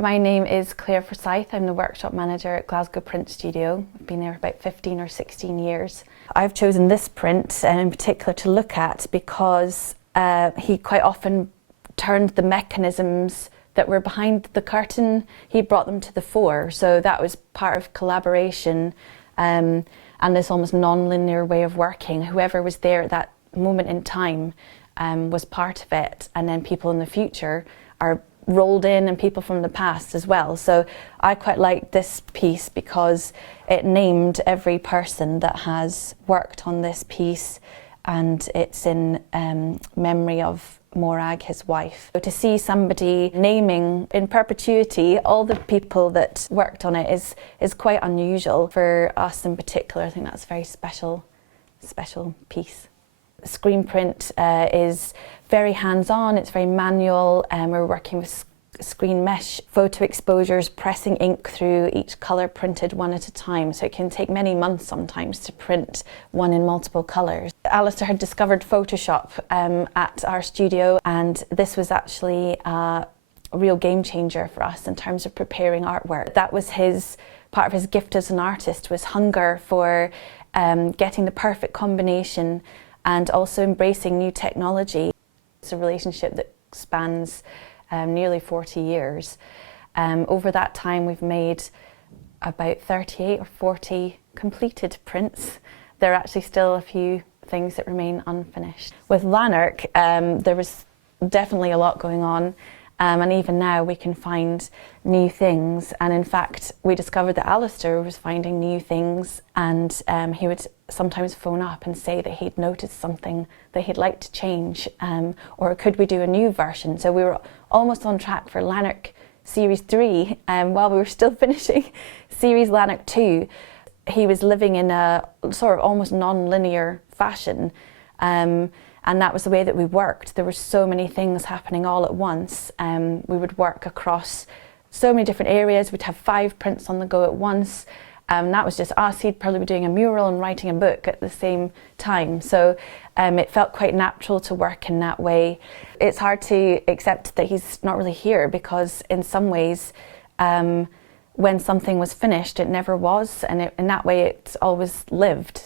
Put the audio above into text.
My name is Claire Forsyth. I'm the workshop manager at Glasgow Print Studio. I've been there about 15 or 16 years. I've chosen this print in particular to look at because he quite often turned the mechanisms that were behind the curtain, he brought them to the fore. So that was part of collaboration and this almost non-linear way of working. Whoever was there at that moment in time was part of it, and then people in the future are rolled in and people from the past as well. So I quite like this piece because it named every person that has worked on this piece, and it's in memory of Morag, his wife. So to see somebody naming in perpetuity all the people that worked on it is quite unusual for us in particular. I think that's a very special piece. Screen print is very hands-on, it's very manual, and we're working with screen mesh, photo exposures, pressing ink through each colour printed one at a time, so it can take many months sometimes to print one in multiple colours. Alasdair had discovered Photoshop at our studio, and this was actually a real game changer for us in terms of preparing artwork. That was part of his gift as an artist, was hunger for getting the perfect combination and also embracing new technology. It's a relationship that spans nearly 40 years. Over that time we've made about 38 or 40 completed prints. There are actually still a few things that remain unfinished. With Lanark, there was definitely a lot going on, and even now we can find new things, and in fact we discovered that Alasdair was finding new things, and he would sometimes phone up and say that he'd noticed something that he'd like to change, or could we do a new version. So we were almost on track for Lanark Series 3 while we were still finishing Series Lanark 2. He was living in a sort of almost non-linear fashion, and that was the way that we worked. There were so many things happening all at once. We would work across so many different areas. We'd have 5 prints on the go at once. That was just us. He'd probably be doing a mural and writing a book at the same time. So it felt quite natural to work in that way. It's hard to accept that he's not really here, because in some ways, when something was finished, it never was. And in that way, it's always lived.